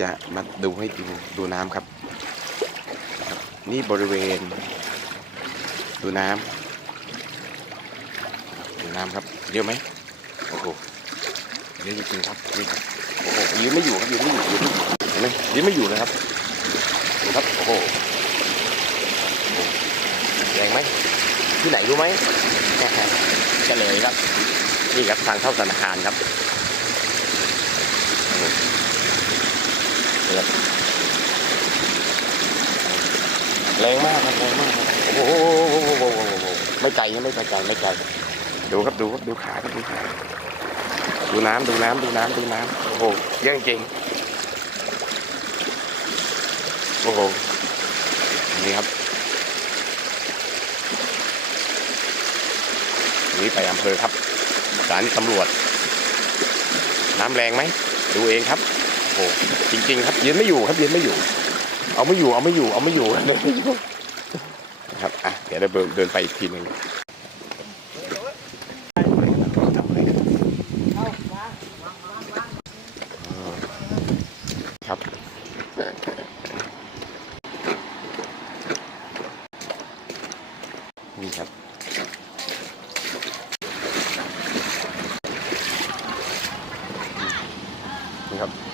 จะมาดูให้ดูดูน้ำครับครับ นี่บริเวณ ดูน้ำดูน้ำครับเยอะไหมโอ้โหเยอะจริงๆครับนี่ครับโอ้โหยืนไม่อยู่ครับยืนไม่อยู่ยืนไม่อยู่เห็นไหมยืนไม่อยู่เลยครับครับโอ้โหแรงไหมที่ไหนรู้ไหมเฉลยครับ นี่ครับทางเข้าธนาคารครับ แรงมากครับแรงมากครับโอ้โหไม่ไกลนะไม่ไกลไม่ไกลดูครับดูครับดูขาครับดูขาดูน้ำดูน้ำดูน้ำดูน้ำโอ้โหเยอะจริงโอ้โหนี่ครับนี่ไปอำเภอครับสถานีตำรวจ น้ำแรงไหมดูเองครับโอ้โหจริง ๆ ครับยืนไม่อยู่ครับยืนไม่อยู่ เอาไม่อยู่เอาไม่อยู่เอาไม่อยู่เดินไม่อยู่นะครับอะเดี๋ยวเราเดินเดินไปอีกทีหนึ่งครับนี่ครับนี่ครับ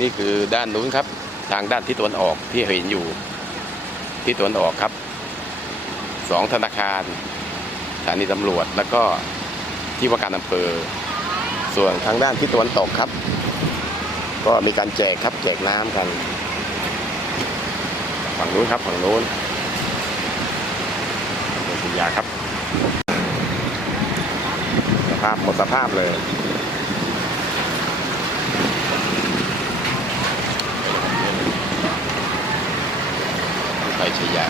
นี่คือด้านนู้นครับ ทางด้านทิศตะวันออกที่เห็นอยู่ทิศตะวันออกครับสองธนาคารสถานีตำรวจแล้วก็ที่ว่าการอำเภอ ส่วนทางด้านทิศตะวันตกครับ ก็มีการแจกครับแจกน้ำกัน ฝั่งนู้นครับฝั่งนู้นเป็นสุยาครับสภาพหมดสภาพเลย ไปชยา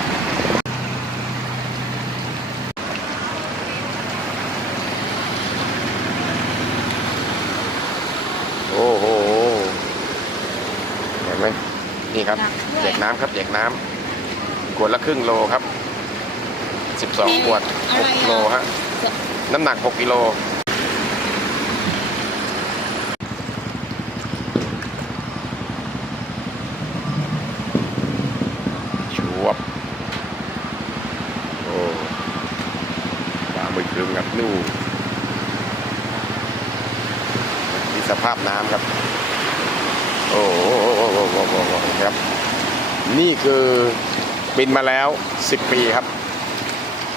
โอ้โห เห็นไหม นี่ครับหนักด้วยแจกน้ำครับแจกน้ำขวดละครึ่งโลครับ 12ขวด6โลฮะน้ำหนัก 6กิโลชวบโอ้ปลาหมึกรึงกับนู่นมีสภาพน้ำครับ โอ้โหครับ นี่คือบินมาแล้ว 10 ปีครับ